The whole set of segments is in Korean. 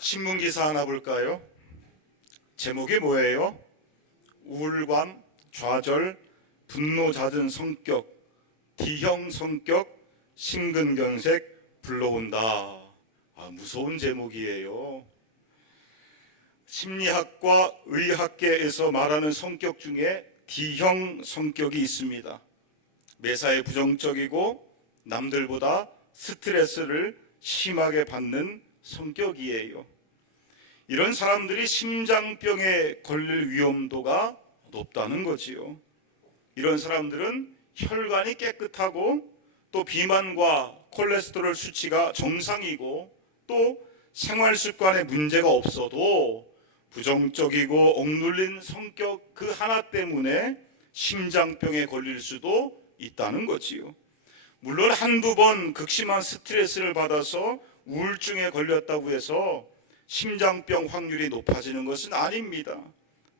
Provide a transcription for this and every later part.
신문 기사 하나 볼까요? 제목이 뭐예요? 우울감, 좌절, 분노 잦은 성격, D형 성격, 심근경색 불러온다. 무서운 제목이에요. 심리학과 의학계에서 말하는 성격 중에 D형 성격이 있습니다. 매사에 부정적이고 남들보다 스트레스를 심하게 받는 성격이에요. 이런 사람들이 심장병에 걸릴 위험도가 높다는 거지요. 이런 사람들은 혈관이 깨끗하고 또 비만과 콜레스테롤 수치가 정상이고 또 생활 습관에 문제가 없어도 부정적이고 억눌린 성격 그 하나 때문에 심장병에 걸릴 수도 있다는 거지요. 물론 한두 번 극심한 스트레스를 받아서 우울증에 걸렸다고 해서 심장병 확률이 높아지는 것은 아닙니다.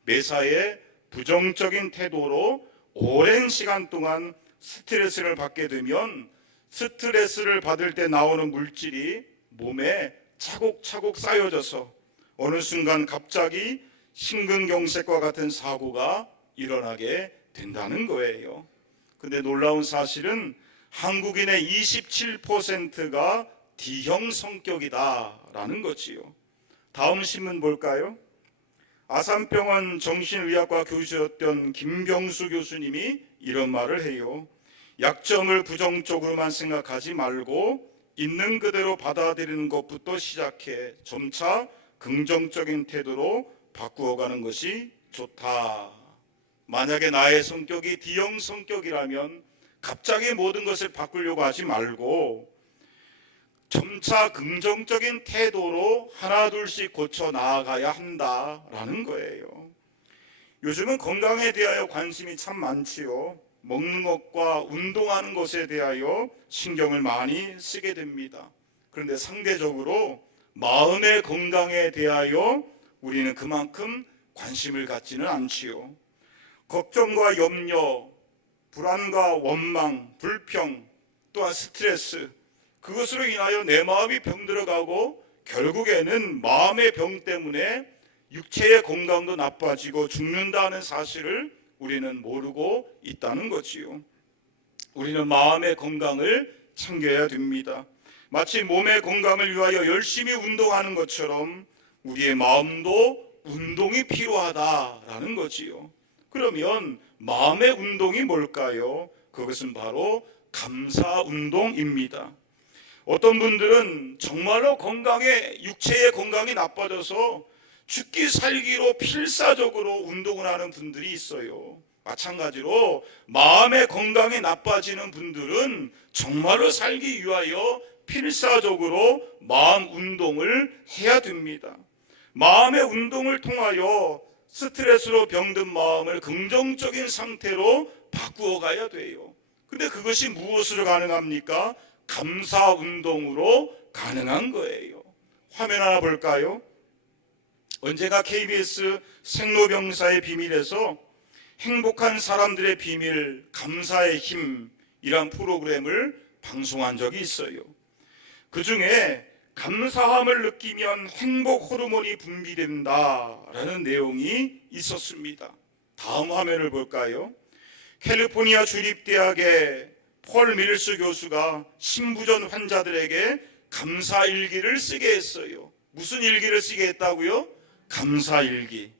매사에 부정적인 태도로 오랜 시간 동안 스트레스를 받게 되면 스트레스를 받을 때 나오는 물질이 몸에 차곡차곡 쌓여져서 어느 순간 갑자기 심근경색과 같은 사고가 일어나게 된다는 거예요. 근데 놀라운 사실은 한국인의 27%가 D형 성격이다라는 거지요. 다음 신문 볼까요? 아산병원 정신의학과 교수였던 김병수 교수님이 이런 말을 해요. 약점을 부정적으로만 생각하지 말고 있는 그대로 받아들이는 것부터 시작해 점차 긍정적인 태도로 바꾸어가는 것이 좋다. 만약에 나의 성격이 D형 성격이라면 갑자기 모든 것을 바꾸려고 하지 말고 점차 긍정적인 태도로 하나둘씩 고쳐 나아가야 한다라는 거예요. 요즘은 건강에 대하여 관심이 참 많지요. 먹는 것과 운동하는 것에 대하여 신경을 많이 쓰게 됩니다. 그런데 상대적으로 마음의 건강에 대하여 우리는 그만큼 관심을 갖지는 않지요. 걱정과 염려, 불안과 원망, 불평, 또한 스트레스, 그것으로 인하여 내 마음이 병들어가고 결국에는 마음의 병 때문에 육체의 건강도 나빠지고 죽는다는 사실을 우리는 모르고 있다는 거지요. 우리는 마음의 건강을 챙겨야 됩니다. 마치 몸의 건강을 위하여 열심히 운동하는 것처럼 우리의 마음도 운동이 필요하다라는 거지요. 그러면 마음의 운동이 뭘까요? 그것은 바로 감사 운동입니다. 어떤 분들은 정말로 육체의 건강이 나빠져서 죽기 살기로 필사적으로 운동을 하는 분들이 있어요. 마찬가지로 마음의 건강이 나빠지는 분들은 정말로 살기 위하여 필사적으로 마음 운동을 해야 됩니다. 마음의 운동을 통하여 스트레스로 병든 마음을 긍정적인 상태로 바꾸어 가야 돼요. 근데 그것이 무엇으로 가능합니까? 감사 운동으로 가능한 거예요. 화면 하나 볼까요? 언제가 KBS 생로병사의 비밀에서 행복한 사람들의 비밀, 감사의 힘이란 프로그램을 방송한 적이 있어요. 그 중에 감사함을 느끼면 행복 호르몬이 분비된다라는 내용이 있었습니다. 다음 화면을 볼까요? 캘리포니아 주립대학의 폴 밀스 교수가 심부전 환자들에게 감사 일기를 쓰게 했어요. 무슨 일기를 쓰게 했다고요? 감사 일기.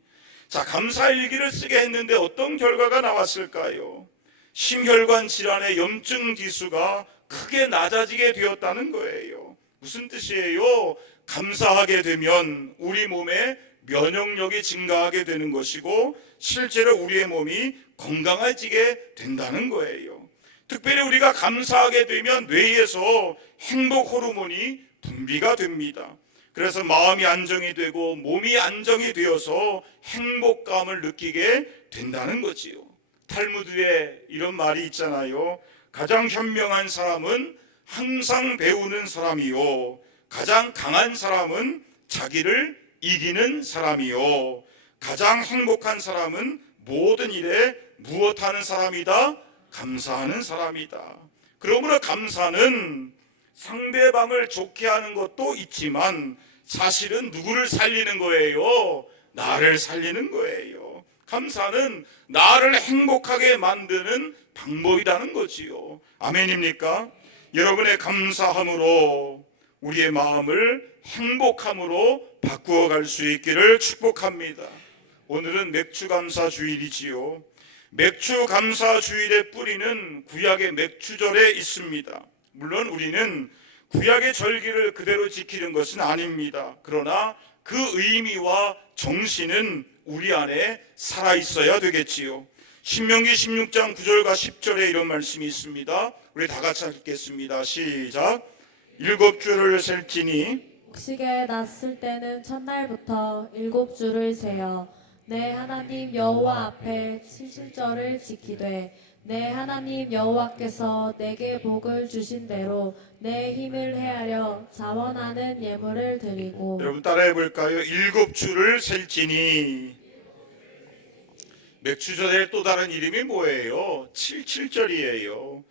자, 감사 일기를 쓰게 했는데 어떤 결과가 나왔을까요? 심혈관 질환의 염증 지수가 크게 낮아지게 되었다는 거예요. 무슨 뜻이에요? 감사하게 되면 우리 몸의 면역력이 증가하게 되는 것이고 실제로 우리의 몸이 건강해지게 된다는 거예요. 특별히 우리가 감사하게 되면 뇌에서 행복 호르몬이 분비가 됩니다. 그래서 마음이 안정이 되고 몸이 안정이 되어서 행복감을 느끼게 된다는 거지요. 탈무드에 이런 말이 있잖아요. 가장 현명한 사람은 항상 배우는 사람이요, 가장 강한 사람은 자기를 이기는 사람이요, 가장 행복한 사람은 모든 일에 무엇하는 사람이다? 감사하는 사람이다. 그러므로 감사는 상대방을 좋게 하는 것도 있지만 사실은 누구를 살리는 거예요? 나를 살리는 거예요. 감사는 나를 행복하게 만드는 방법이라는 거지요. 아멘입니까? 여러분의 감사함으로 우리의 마음을 행복함으로 바꾸어 갈 수 있기를 축복합니다. 오늘은 맥주감사 주일이지요. 맥주감사 주일의 뿌리는 구약의 맥주절에 있습니다. 물론 우리는 구약의 절기를 그대로 지키는 것은 아닙니다. 그러나 그 의미와 정신은 우리 안에 살아 있어야 되겠지요. 신명기 16장 9절과 10절에 이런 말씀이 있습니다. 우리 다 같이 읽겠습니다. 시작. 7주를 셀지니 곡식에 났을 때는 첫날부터 7주를 세어 내 하나님 여호와 앞에 칠칠절을 지키되 내 하나님 여호와께서 내게 복을 주신 대로 내 힘을 헤아려 자원하는 예물을 드리고. 여러분 따라해 볼까요? 7주를 셀지니. 맥주절의 또 다른 이름이 뭐예요? 칠칠절이에요.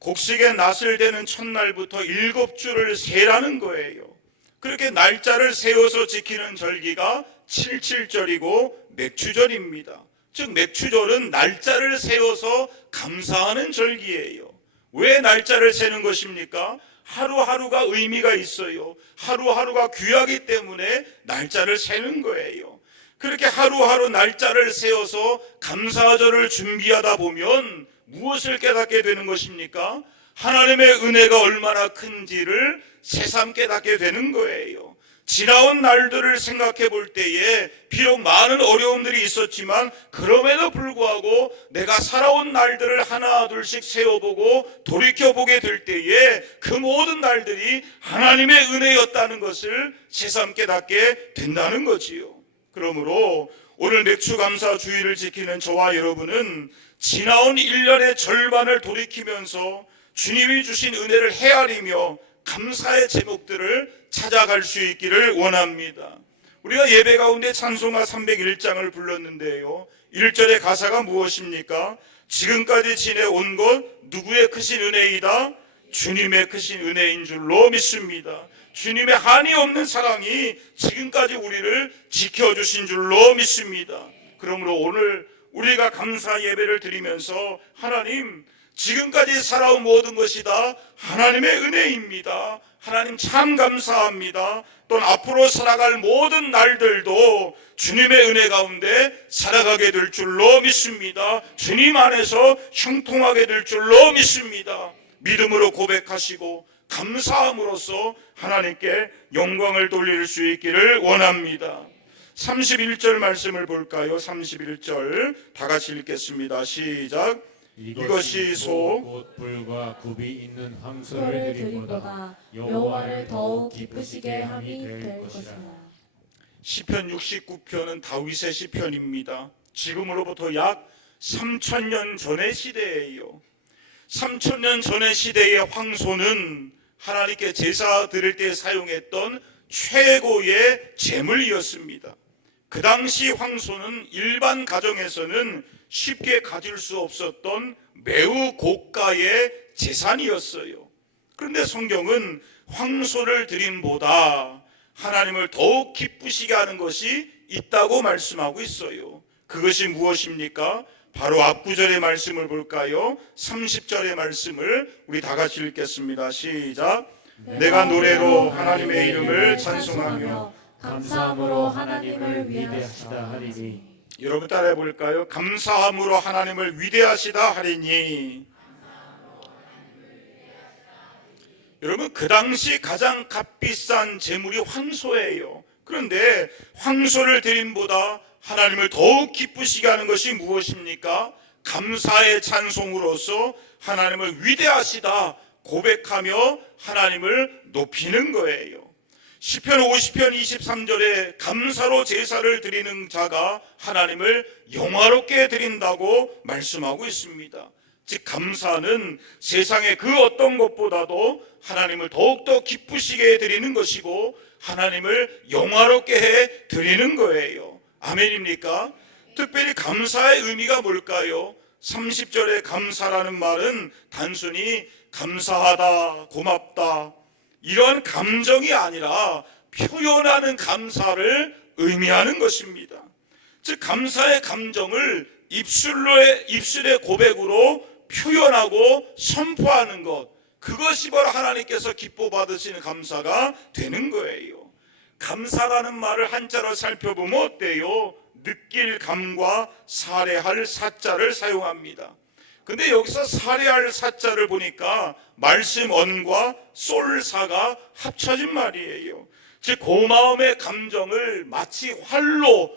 곡식에 낫을 대는 첫날부터 7주를 세라는 거예요. 그렇게 날짜를 세워서 지키는 절기가 칠칠절이고 맥주절입니다. 즉 맥주절은 날짜를 세워서 감사하는 절기예요. 왜 날짜를 세는 것입니까? 하루하루가 의미가 있어요. 하루하루가 귀하기 때문에 날짜를 세는 거예요. 그렇게 하루하루 날짜를 세워서 감사절을 준비하다 보면 무엇을 깨닫게 되는 것입니까? 하나님의 은혜가 얼마나 큰지를 새삼 깨닫게 되는 거예요. 지나온 날들을 생각해 볼 때에 비록 많은 어려움들이 있었지만 그럼에도 불구하고 내가 살아온 날들을 하나 둘씩 세워보고 돌이켜보게 될 때에 그 모든 날들이 하나님의 은혜였다는 것을 새삼 깨닫게 된다는 거지요. 그러므로 오늘 맥주감사 주일을 지키는 저와 여러분은 지나온 1년의 절반을 돌이키면서 주님이 주신 은혜를 헤아리며 감사의 제목들을 찾아갈 수 있기를 원합니다. 우리가 예배 가운데 찬송가 301장을 불렀는데요, 1절의 가사가 무엇입니까? 지금까지 지내온 것 누구의 크신 은혜이다? 주님의 크신 은혜인 줄로 믿습니다. 주님의 한이 없는 사랑이 지금까지 우리를 지켜주신 줄로 믿습니다. 그러므로 오늘 우리가 감사 예배를 드리면서 하나님, 지금까지 살아온 모든 것이 다 하나님의 은혜입니다. 하나님 참 감사합니다. 또는 앞으로 살아갈 모든 날들도 주님의 은혜 가운데 살아가게 될 줄로 믿습니다. 주님 안에서 형통하게 될 줄로 믿습니다. 믿음으로 고백하시고 감사함으로써 하나님께 영광을 돌릴 수 있기를 원합니다. 31절 말씀을 볼까요? 31절 다 같이 읽겠습니다. 시작. 이것이 소 불과 굽이 있는 황소를 드림보다 여호와를 더욱 기쁘시게 함이 될 것이라. 시편 69편은 다윗의 시편입니다. 지금으로부터 약 3000년 전의 시대예요. 3000년 전의 시대의 황소는 하나님께 제사 드릴 때 사용했던 최고의 제물이었습니다. 그 당시 황소는 일반 가정에서는 쉽게 가질 수 없었던 매우 고가의 재산이었어요. 그런데 성경은 황소를 드림보다 하나님을 더욱 기쁘시게 하는 것이 있다고 말씀하고 있어요. 그것이 무엇입니까? 바로 앞구절의 말씀을 볼까요? 30절의 말씀을 우리 다 같이 읽겠습니다. 시작. 내가 노래로 하나님의 이름을 찬송하며 감사함으로 하나님을 위대하시다 하리니. 여러분 따라해 볼까요? 감사함으로 하나님을 위대하시다 하리니. 여러분, 그 당시 가장 값비싼 제물이 황소예요. 그런데 황소를 드림보다 하나님을 더욱 기쁘시게 하는 것이 무엇입니까? 감사의 찬송으로서 하나님을 위대하시다 고백하며 하나님을 높이는 거예요. 시편 50편 23절에 감사로 제사를 드리는 자가 하나님을 영화롭게 드린다고 말씀하고 있습니다. 즉 감사는 세상의 그 어떤 것보다도 하나님을 더욱더 기쁘시게 드리는 것이고 하나님을 영화롭게 해 드리는 거예요. 아멘입니까? 특별히 감사의 의미가 뭘까요? 30절의 감사라는 말은 단순히 감사하다, 고맙다 이런 감정이 아니라 표현하는 감사를 의미하는 것입니다. 즉 감사의 감정을 입술의 고백으로 표현하고 선포하는 것, 그것이 바로 하나님께서 기뻐 받으시는 감사가 되는 거예요. 감사라는 말을 한자로 살펴보면 어때요? 느낄 감과 살해할 사자를 사용합니다. 근데 여기서 살해할 사자를 보니까 말씀 언과 쏠사가 합쳐진 말이에요. 즉 고마움의 감정을 마치 화살로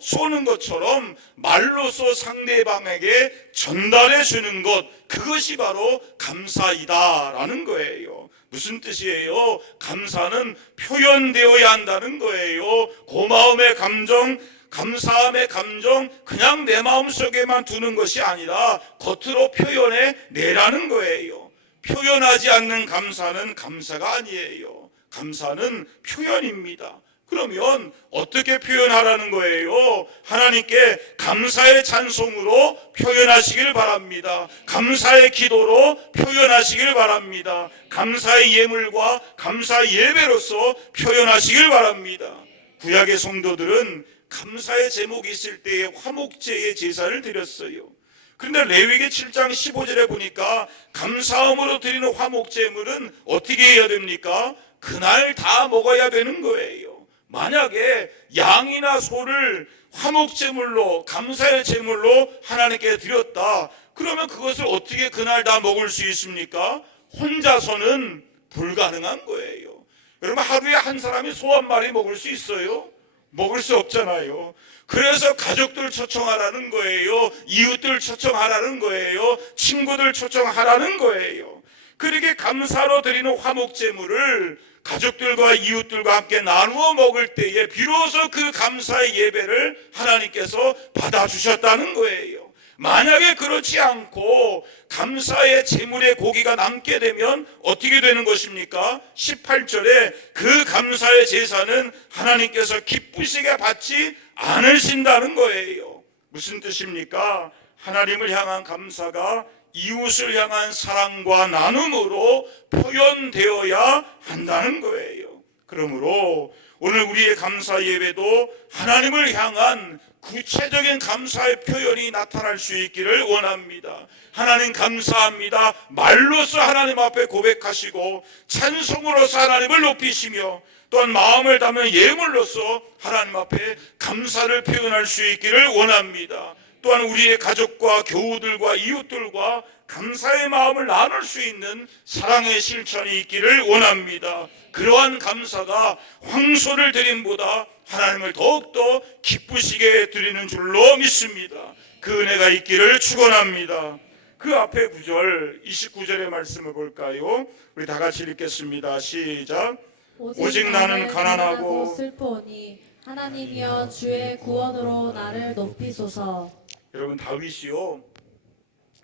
쏘는 것처럼 말로써 상대방에게 전달해 주는 것, 그것이 바로 감사이다라는 거예요. 무슨 뜻이에요? 감사는 표현되어야 한다는 거예요. 고마움의 감정, 감사함의 감정, 그냥 내 마음속에만 두는 것이 아니라 겉으로 표현해 내라는 거예요. 표현하지 않는 감사는 감사가 아니에요. 감사는 표현입니다. 그러면 어떻게 표현하라는 거예요? 하나님께 감사의 찬송으로 표현하시길 바랍니다. 감사의 기도로 표현하시길 바랍니다. 감사의 예물과 감사의 예배로서 표현하시길 바랍니다. 구약의 성도들은 감사의 제목이 있을 때에 화목제의 제사를 드렸어요. 그런데 레위기 7장 15절에 보니까 감사함으로 드리는 화목제물은 어떻게 해야 됩니까? 그날 다 먹어야 되는 거예요. 만약에 양이나 소를 화목제물로, 감사의 제물로 하나님께 드렸다, 그러면 그것을 어떻게 그날 다 먹을 수 있습니까? 혼자서는 불가능한 거예요. 여러분, 하루에 한 사람이 소 한 마리 먹을 수 있어요? 먹을 수 없잖아요. 그래서 가족들 초청하라는 거예요. 이웃들 초청하라는 거예요. 친구들 초청하라는 거예요. 그렇게 감사로 드리는 화목제물을 가족들과 이웃들과 함께 나누어 먹을 때에 비로소 그 감사의 예배를 하나님께서 받아주셨다는 거예요. 만약에 그렇지 않고 감사의 제물의 고기가 남게 되면 어떻게 되는 것입니까? 18절에 그 감사의 제사는 하나님께서 기쁘시게 받지 않으신다는 거예요. 무슨 뜻입니까? 하나님을 향한 감사가 이웃을 향한 사랑과 나눔으로 표현되어야 한다는 거예요. 그러므로 오늘 우리의 감사 예배도 하나님을 향한 구체적인 감사의 표현이 나타날 수 있기를 원합니다. 하나님 감사합니다. 말로서 하나님 앞에 고백하시고 찬송으로서 하나님을 높이시며 또한 마음을 담은 예물로서 하나님 앞에 감사를 표현할 수 있기를 원합니다. 또한 우리의 가족과 교우들과 이웃들과 감사의 마음을 나눌 수 있는 사랑의 실천이 있기를 원합니다. 그러한 감사가 황소를 드림보다 하나님을 더욱더 기쁘시게 드리는 줄로 믿습니다. 그 은혜가 있기를 축원합니다. 그 앞에 구절 29절의 말씀을 볼까요? 우리 다 같이 읽겠습니다. 시작. 오직 나는 가난하고 슬퍼오니 하나님이여 주의 구원으로 나를 높이소서. 여러분, 다윗이요,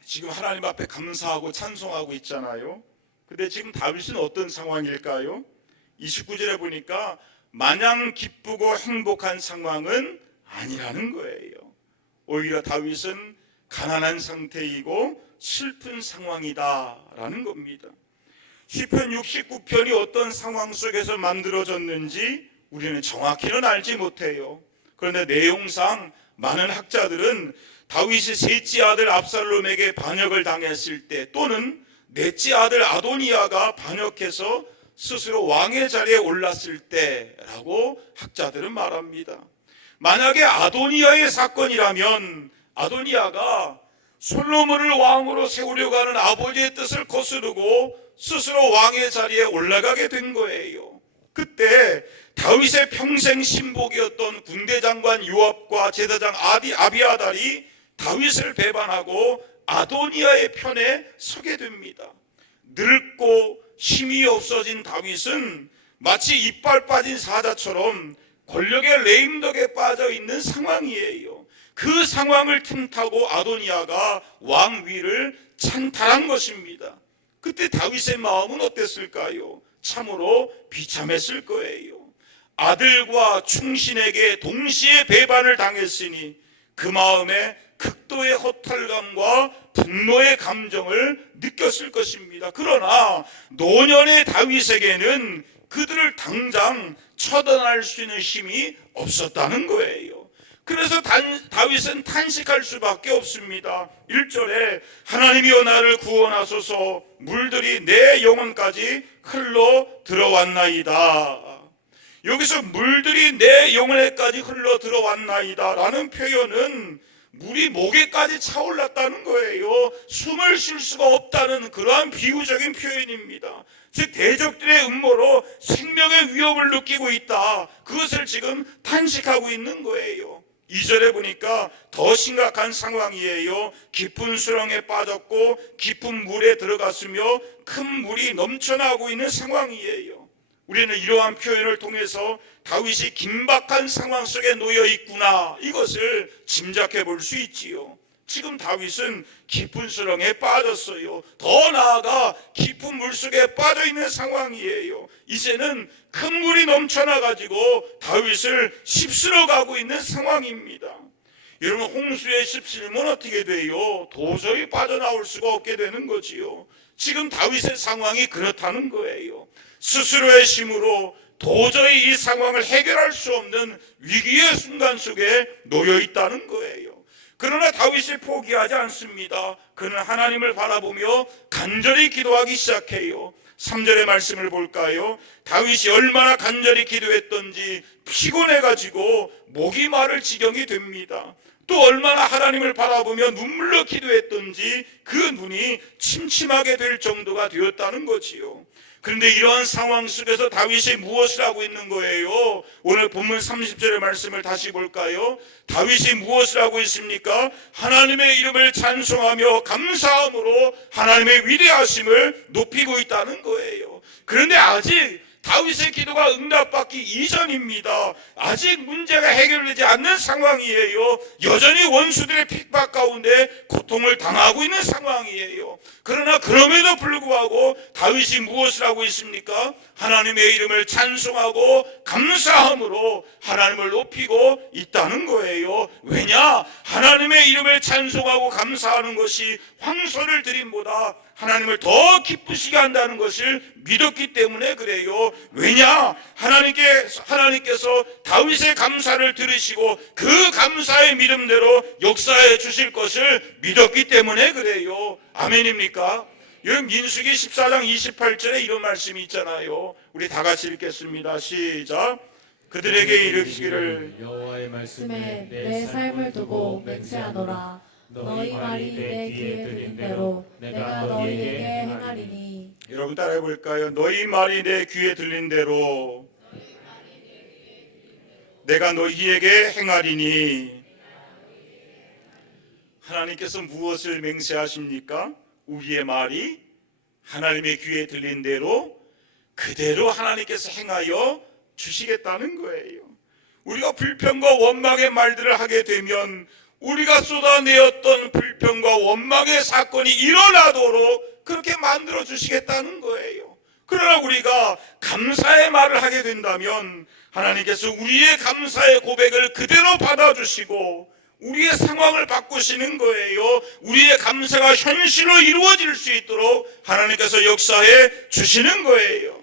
지금 하나님 앞에 감사하고 찬송하고 있잖아요. 근데 지금 다윗은 어떤 상황일까요? 29절에 보니까 마냥 기쁘고 행복한 상황은 아니라는 거예요. 오히려 다윗은 가난한 상태이고 슬픈 상황이다라는 겁니다. 시편 69편이 어떤 상황 속에서 만들어졌는지 우리는 정확히는 알지 못해요. 그런데 내용상 많은 학자들은 다윗이 셋째 아들 압살롬에게 반역을 당했을 때, 또는 넷째 아들 아도니아가 반역해서 스스로 왕의 자리에 올랐을 때라고 학자들은 말합니다. 만약에 아도니아의 사건이라면 아도니아가 솔로몬을 왕으로 세우려고 하는 아버지의 뜻을 거스르고 스스로 왕의 자리에 올라가게 된 거예요. 그때 다윗의 평생 신복이었던 군대장관 요압과 제사장 아비아달이 다윗을 배반하고 아도니아의 편에 서게 됩니다. 늙고 힘이 없어진 다윗은 마치 이빨 빠진 사자처럼 권력의 레임덕에 빠져 있는 상황이에요. 그 상황을 틈타고 아도니아가 왕위를 찬탈한 것입니다. 그때 다윗의 마음은 어땠을까요? 참으로 비참했을 거예요. 아들과 충신에게 동시에 배반을 당했으니 그 마음에 극도의 허탈감과 분노의 감정을 느꼈을 것입니다. 그러나 노년의 다윗에게는 그들을 당장 처단할 수 있는 힘이 없었다는 거예요. 그래서 다윗은 탄식할 수밖에 없습니다. 1절에 하나님이여 나를 구원하소서, 물들이 내 영혼까지 흘러 들어왔나이다. 여기서 물들이 내 영혼에까지 흘러 들어왔나이다 라는 표현은 물이 목에까지 차올랐다는 거예요. 숨을 쉴 수가 없다는 그러한 비유적인 표현입니다. 즉 대적들의 음모로 생명의 위협을 느끼고 있다, 그것을 지금 탄식하고 있는 거예요. 2절에 보니까 더 심각한 상황이에요. 깊은 수렁에 빠졌고 깊은 물에 들어갔으며 큰 물이 넘쳐나고 있는 상황이에요. 우리는 이러한 표현을 통해서 다윗이 긴박한 상황 속에 놓여 있구나, 이것을 짐작해 볼 수 있지요. 지금 다윗은 깊은 수렁에 빠졌어요. 더 나아가 깊은 물속에 빠져 있는 상황이에요. 이제는 큰 물이 넘쳐나 가지고 다윗을 휩쓸어 가고 있는 상황입니다. 여러분, 홍수에 휩쓸면 어떻게 돼요? 도저히 빠져나올 수가 없게 되는 거지요. 지금 다윗의 상황이 그렇다는 거예요. 스스로의 힘으로 도저히 이 상황을 해결할 수 없는 위기의 순간 속에 놓여 있다는 거예요. 그러나 다윗이 포기하지 않습니다. 그는 하나님을 바라보며 간절히 기도하기 시작해요. 3절의 말씀을 볼까요? 다윗이 얼마나 간절히 기도했던지 피곤해가지고 목이 마를 지경이 됩니다. 또 얼마나 하나님을 바라보며 눈물로 기도했던지 그 눈이 침침하게 될 정도가 되었다는 거지요. 그런데 이러한 상황 속에서 다윗이 무엇을 하고 있는 거예요? 오늘 본문 30절의 말씀을 다시 볼까요? 다윗이 무엇을 하고 있습니까? 하나님의 이름을 찬송하며 감사함으로 하나님의 위대하심을 높이고 있다는 거예요. 그런데 아직 다윗의 기도가 응답받기 이전입니다. 아직 문제가 해결되지 않는 상황이에요. 여전히 원수들의 핍박 가운데 고통을 당하고 있는 상황이에요. 그러나 그럼에도 불구하고 다윗이 무엇을 하고 있습니까? 하나님의 이름을 찬송하고 감사함으로 하나님을 높이고 있다는 거예요. 왜냐? 하나님의 이름을 찬송하고 감사하는 것이 황소를 드림보다 하나님을 더 기쁘시게 한다는 것을 믿었기 때문에 그래요. 왜냐? 하나님께서 다윗의 감사를 들으시고 그 감사의 믿음대로 역사해 주실 것을 믿었기 때문에 그래요. 아멘입니까? 여러분, 민수기 14장 28절에 이런 말씀이 있잖아요. 우리 다 같이 읽겠습니다. 시작. 그들에게 이르시기를 여호와의 말씀에 내 삶을 두고 맹세하노라. 너희 말이 내 귀에 들린 대로 내가 너희에게 행하리니. 여러분 따라해 볼까요? 너희 말이 내 귀에 들린 대로 내가 너희에게 행하리니. 하나님께서 무엇을 맹세하십니까? 우리의 말이 하나님의 귀에 들린 대로 그대로 하나님께서 행하여 주시겠다는 거예요. 우리가 불평과 원망의 말들을 하게 되면 우리가 쏟아내었던 불평과 원망의 사건이 일어나도록 그렇게 만들어 주시겠다는 거예요. 그러나 우리가 감사의 말을 하게 된다면 하나님께서 우리의 감사의 고백을 그대로 받아주시고 우리의 상황을 바꾸시는 거예요. 우리의 감사가 현실로 이루어질 수 있도록 하나님께서 역사해 주시는 거예요.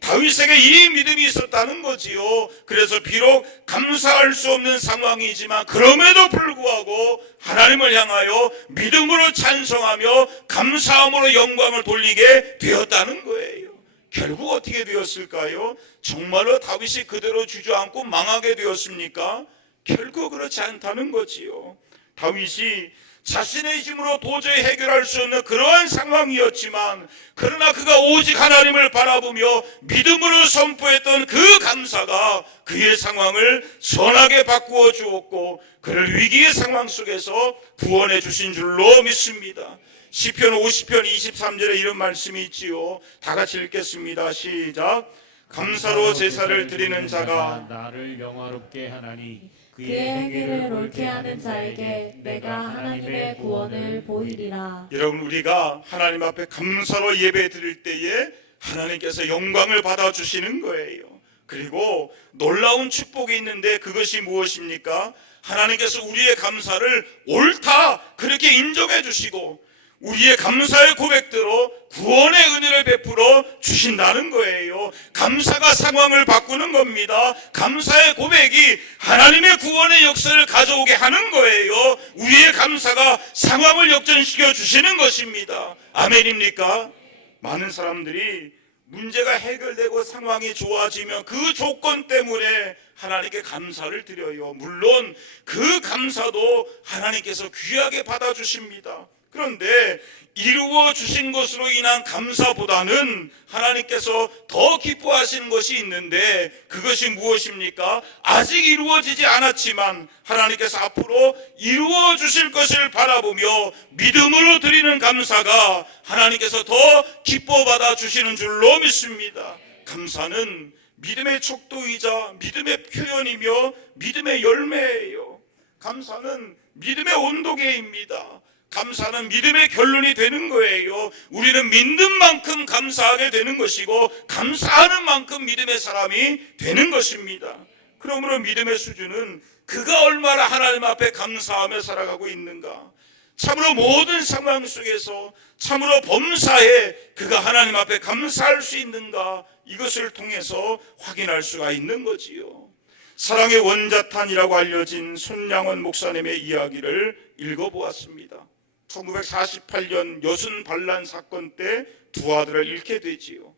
다윗에게 이 믿음이 있었다는 거지요. 그래서 비록 감사할 수 없는 상황이지만 그럼에도 불구하고 하나님을 향하여 믿음으로 찬송하며 감사함으로 영광을 돌리게 되었다는 거예요. 결국 어떻게 되었을까요? 정말로 다윗이 그대로 주저앉고 망하게 되었습니까? 결국 그렇지 않다는 거지요. 다윗이 자신의 힘으로 도저히 해결할 수 없는 그러한 상황이었지만 그러나 그가 오직 하나님을 바라보며 믿음으로 선포했던 그 감사가 그의 상황을 선하게 바꾸어 주었고 그를 위기의 상황 속에서 구원해 주신 줄로 믿습니다. 시편 50편 23절에 이런 말씀이 있지요. 다 같이 읽겠습니다. 시작. 감사로 제사를 드리는 자가 나를 영화롭게 하나니 그의 행위를 옳게 하는 자에게 내가 하나님의 구원을 보이리라. 여러분, 우리가 하나님 앞에 감사로 예배 드릴 때에 하나님께서 영광을 받아주시는 거예요. 그리고 놀라운 축복이 있는데 그것이 무엇입니까? 하나님께서 우리의 감사를 옳다 그렇게 인정해 주시고 우리의 감사의 고백대로 구원의 은혜를 베풀어 주신다는 거예요. 감사가 상황을 바꾸는 겁니다. 감사의 고백이 하나님의 구원의 역사를 가져오게 하는 거예요. 우리의 감사가 상황을 역전시켜 주시는 것입니다. 아멘입니까? 많은 사람들이 문제가 해결되고 상황이 좋아지면 그 조건 때문에 하나님께 감사를 드려요. 물론 그 감사도 하나님께서 귀하게 받아주십니다. 그런데 이루어 주신 것으로 인한 감사보다는 하나님께서 더 기뻐하시는 것이 있는데, 그것이 무엇입니까? 아직 이루어지지 않았지만 하나님께서 앞으로 이루어 주실 것을 바라보며 믿음으로 드리는 감사가 하나님께서 더 기뻐 받아 주시는 줄로 믿습니다. 감사는 믿음의 척도이자 믿음의 표현이며 믿음의 열매예요. 감사는 믿음의 온도계입니다. 감사는 믿음의 결론이 되는 거예요. 우리는 믿는 만큼 감사하게 되는 것이고, 감사하는 만큼 믿음의 사람이 되는 것입니다. 그러므로 믿음의 수준은 그가 얼마나 하나님 앞에 감사하며 살아가고 있는가, 참으로 모든 상황 속에서 참으로 범사에 그가 하나님 앞에 감사할 수 있는가, 이것을 통해서 확인할 수가 있는 거지요. 사랑의 원자탄이라고 알려진 손양원 목사님의 이야기를 읽어보았습니다. 1948년 여순 반란 사건 때 두 아들을 잃게 되지요.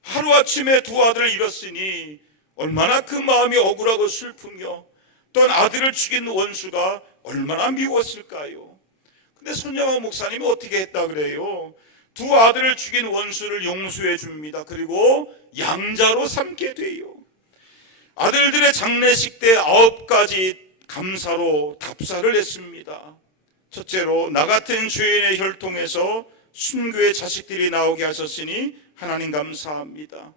하루아침에 두 아들을 잃었으니 얼마나 그 마음이 억울하고 슬프며, 또 아들을 죽인 원수가 얼마나 미웠을까요? 근데 손양원 목사님이 어떻게 했다 그래요? 두 아들을 죽인 원수를 용서해 줍니다. 그리고 양자로 삼게 돼요. 아들들의 장례식 때 9가지 감사로 답사를 했습니다. 첫째로, 나 같은 죄인의 혈통에서 순교의 자식들이 나오게 하셨으니 하나님 감사합니다.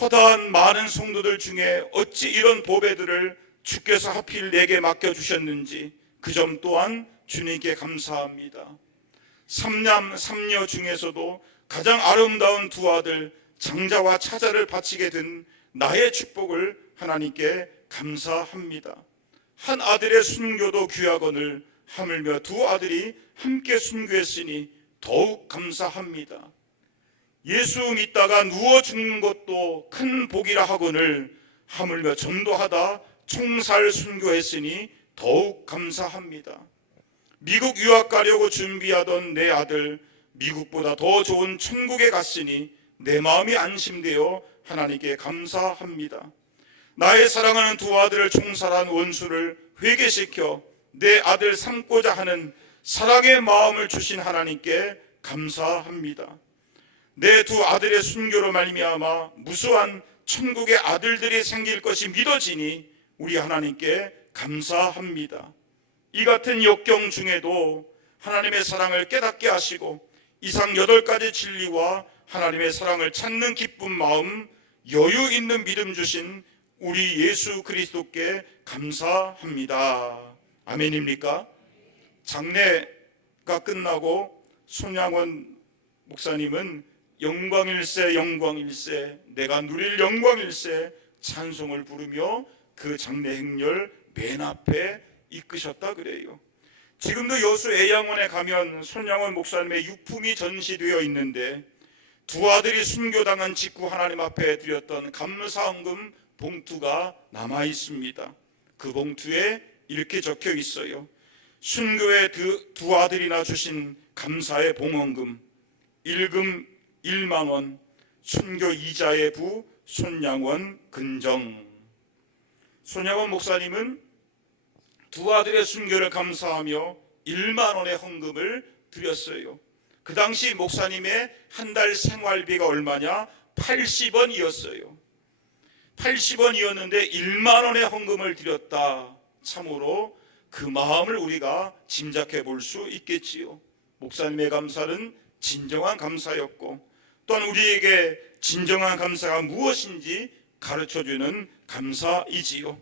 허다한 많은 성도들 중에 어찌 이런 보배들을 주께서 하필 내게 맡겨주셨는지 그 점 또한 주님께 감사합니다. 삼남 삼녀 중에서도 가장 아름다운 두 아들 장자와 차자를 바치게 된 나의 축복을 하나님께 감사합니다. 한 아들의 순교도 귀하거늘 하물며 두 아들이 함께 순교했으니 더욱 감사합니다. 예수 믿다가 누워 죽는 것도 큰 복이라 하거늘 하물며 전도하다 총살 순교했으니 더욱 감사합니다. 미국 유학 가려고 준비하던 내 아들 미국보다 더 좋은 천국에 갔으니 내 마음이 안심되어 하나님께 감사합니다. 나의 사랑하는 두 아들을 총살한 원수를 회개시켜 내 아들 삼고자 하는 사랑의 마음을 주신 하나님께 감사합니다. 내 두 아들의 순교로 말미암아 무수한 천국의 아들들이 생길 것이 믿어지니 우리 하나님께 감사합니다. 이 같은 역경 중에도 하나님의 사랑을 깨닫게 하시고 이상 8가지 진리와 하나님의 사랑을 찾는 기쁜 마음, 여유 있는 믿음 주신 우리 예수 그리스도께 감사합니다. 아멘입니까? 장례가 끝나고 손양원 목사님은 영광일세 영광일세 내가 누릴 영광일세 찬송을 부르며 그 장례 행렬 맨 앞에 이끄셨다 그래요. 지금도 여수 애양원에 가면 손양원 목사님의 유품이 전시되어 있는데 두 아들이 순교당한 직후 하나님 앞에 드렸던 감사헌금 봉투가 남아 있습니다. 그 봉투에 이렇게 적혀 있어요. 순교의 두 아들이나 주신 감사의 봉헌금 1금 1만 원, 순교 이자의 부 손양원 근정. 손양원 목사님은 두 아들의 순교를 감사하며 1만 원의 헌금을 드렸어요. 그 당시 목사님의 한 달 생활비가 얼마냐? 80원이었어요. 80원이었는데 1만 원의 헌금을 드렸다. 참으로 그 마음을 우리가 짐작해 볼 수 있겠지요. 목사님의 감사는 진정한 감사였고, 또한 우리에게 진정한 감사가 무엇인지 가르쳐주는 감사이지요.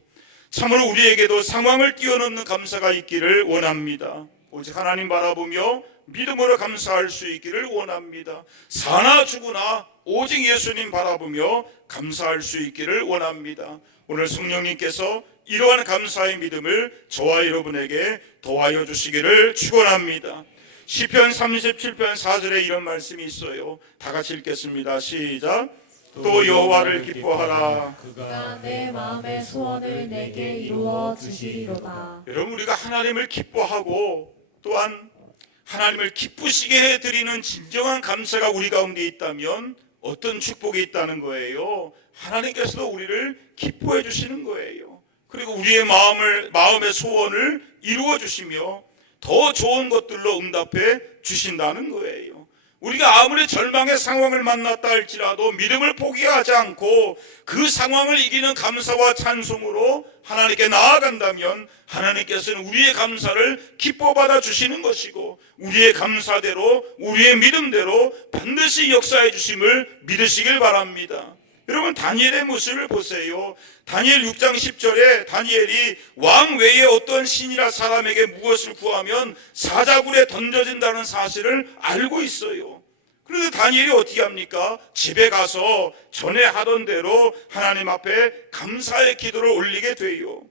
참으로 우리에게도 상황을 뛰어넘는 감사가 있기를 원합니다. 오직 하나님 바라보며 믿음으로 감사할 수 있기를 원합니다. 사나 죽으나 오직 예수님 바라보며 감사할 수 있기를 원합니다. 오늘 성령님께서 이러한 감사의 믿음을 저와 여러분에게 더하여 주시기를 축원합니다. 시편 37편 4절에 이런 말씀이 있어요. 다 같이 읽겠습니다. 시작. 또 여호와를 기뻐하라. 그가 내 마음의 소원을 내게 이루어 주시리로다. 여러분, 우리가 하나님을 기뻐하고 또한 하나님을 기쁘시게 해드리는 진정한 감사가 우리 가운데 있다면 어떤 축복이 있다는 거예요? 하나님께서도 우리를 기뻐해 주시는 거예요. 그리고 우리의 마음의 소원을 이루어 주시며 더 좋은 것들로 응답해 주신다는 거예요. 우리가 아무리 절망의 상황을 만났다 할지라도 믿음을 포기하지 않고 그 상황을 이기는 감사와 찬송으로 하나님께 나아간다면 하나님께서는 우리의 감사를 기뻐 받아 주시는 것이고 우리의 감사대로 우리의 믿음대로 반드시 역사해 주심을 믿으시길 바랍니다. 여러분, 다니엘의 모습을 보세요. 다니엘 6장 10절에 다니엘이 왕 외에 어떤 신이나 사람에게 무엇을 구하면 사자굴에 던져진다는 사실을 알고 있어요. 그런데 다니엘이 어떻게 합니까? 집에 가서 전에 하던 대로 하나님 앞에 감사의 기도를 올리게 돼요.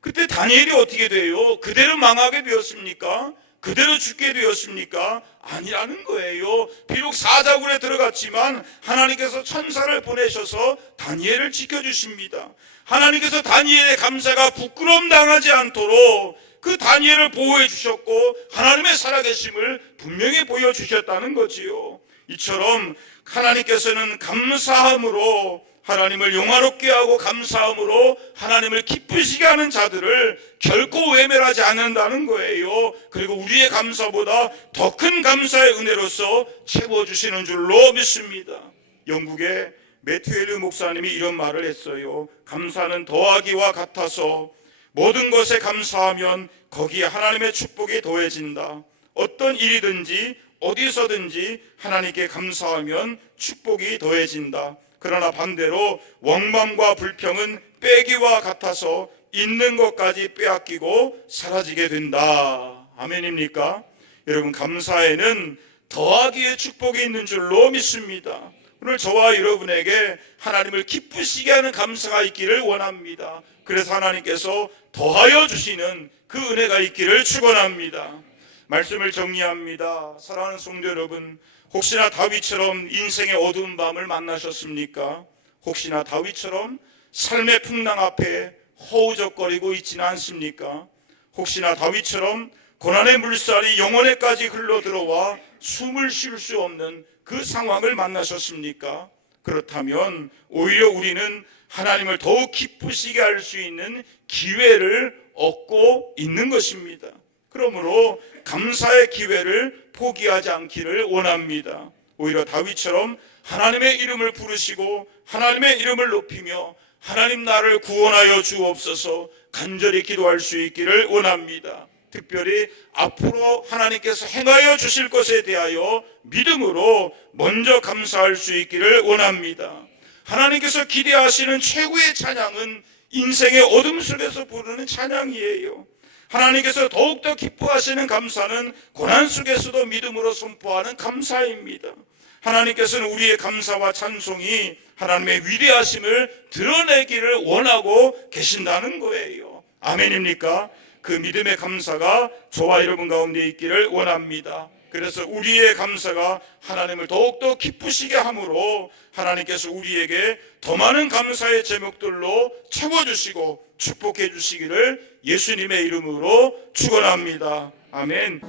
그때 다니엘이 어떻게 돼요? 그대로 망하게 되었습니까? 그대로 죽게 되었습니까? 아니라는 거예요. 비록 사자굴에 들어갔지만 하나님께서 천사를 보내셔서 다니엘을 지켜주십니다. 하나님께서 다니엘의 감사가 부끄러움 당하지 않도록 그 다니엘을 보호해 주셨고 하나님의 살아계심을 분명히 보여주셨다는 거지요. 이처럼 하나님께서는 감사함으로 하나님을 영화롭게 하고 감사함으로 하나님을 기쁘시게 하는 자들을 결코 외면하지 않는다는 거예요. 그리고 우리의 감사보다 더 큰 감사의 은혜로서 채워주시는 줄로 믿습니다. 영국의 매튜 목사님이 이런 말을 했어요. 감사는 더하기와 같아서 모든 것에 감사하면 거기에 하나님의 축복이 더해진다. 어떤 일이든지 어디서든지 하나님께 감사하면 축복이 더해진다. 그러나 반대로 원망과 불평은 빼기와 같아서 있는 것까지 빼앗기고 사라지게 된다. 아멘입니까? 여러분, 감사에는 더하기의 축복이 있는 줄로 믿습니다. 오늘 저와 여러분에게 하나님을 기쁘시게 하는 감사가 있기를 원합니다. 그래서 하나님께서 더하여 주시는 그 은혜가 있기를 축원합니다. 말씀을 정리합니다. 사랑하는 성도 여러분, 혹시나 다윗처럼 인생의 어두운 밤을 만나셨습니까? 혹시나 다윗처럼 삶의 풍랑 앞에 허우적거리고 있지는 않습니까? 혹시나 다윗처럼 고난의 물살이 영혼에까지 흘러들어와 숨을 쉴 수 없는 그 상황을 만나셨습니까? 그렇다면 오히려 우리는 하나님을 더욱 기쁘시게 할 수 있는 기회를 얻고 있는 것입니다. 그러므로 감사의 기회를 포기하지 않기를 원합니다. 오히려 다윗처럼 하나님의 이름을 부르시고 하나님의 이름을 높이며 하나님 나를 구원하여 주옵소서 간절히 기도할 수 있기를 원합니다. 특별히 앞으로 하나님께서 행하여 주실 것에 대하여 믿음으로 먼저 감사할 수 있기를 원합니다. 하나님께서 기대하시는 최고의 찬양은 인생의 어둠 속에서 부르는 찬양이에요. 하나님께서 더욱더 기뻐하시는 감사는 고난 속에서도 믿음으로 선포하는 감사입니다. 하나님께서는 우리의 감사와 찬송이 하나님의 위대하심을 드러내기를 원하고 계신다는 거예요. 아멘입니까? 그 믿음의 감사가 저와 여러분 가운데 있기를 원합니다. 그래서 우리의 감사가 하나님을 더욱더 기쁘시게 함으로 하나님께서 우리에게 더 많은 감사의 제목들로 채워주시고 축복해 주시기를 예수님의 이름으로 축원합니다. 아멘.